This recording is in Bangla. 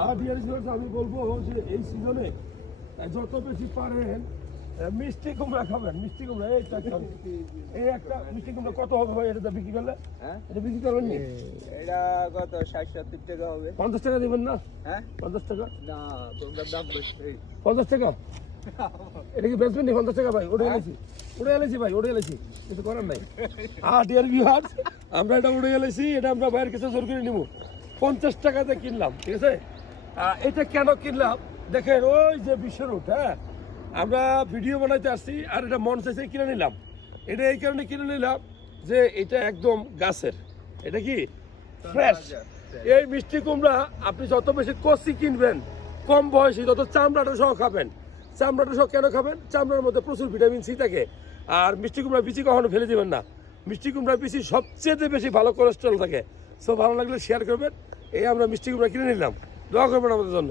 আর ডিয়ার ভিউয়ার্স, আমি বলবো যে এই সিজনে যত বেশি পারেন মিষ্টি কুমড়া খাবেন। মিষ্টি কুমড়া এই একটা মিষ্টি কুমড়া কত হবে ভাই? এটা বিক্রি করলে এটা বিক্রি করবেন নি? এটা কত 60-70 টাকা হবে। 50 টাকা দিবেন না? হ্যাঁ 50 টাকা না, তোমরা দাম বেশি। 50 টাকা এটা কি বেচবেন নি? 50 টাকা ভাই উড়ে এলেছি ভাই, উড়ে এলেছি, কিছু করার নাই। আর ডিয়ার ভিউয়ার্স, আমরা এটা উড়ে এলেছি, এটা আমরা ভাইয়ের কাছে জোর করে নিব। 50 টাকাতে কিনলাম, ঠিক আছে? এটা কেন কিনলাম দেখেন, ওই যে বিশ্বের রোড, হ্যাঁ আমরা ভিডিও বানাইতে আসছি আর এটা মন চাইছে কিনে নিলাম। এটা এই কারণে কিনে নিলাম যে এটা একদম গাছের, এটা কি ফ্রেশ। এই মিষ্টি কুমড়া আপনি যত বেশি কচি কিনবেন, কম বয়সী, তত চামড়াটা সহ খাবেন। চামড়াটা সহ কেন খাবেন? চামড়ার মধ্যে প্রচুর ভিটামিন সি থাকে। আর মিষ্টি কুমড়া বিচি কখনো ফেলে দিবেন না। মিষ্টি কুমড়া বিচি সবচেয়ে বেশি ভালো কোলেস্ট্রল থাকে। সো ভালো লাগলে শেয়ার করবেন। এই আমরা মিষ্টি কুমড়া কিনে নিলাম, দোয়া করবেন আমাদের জন্য।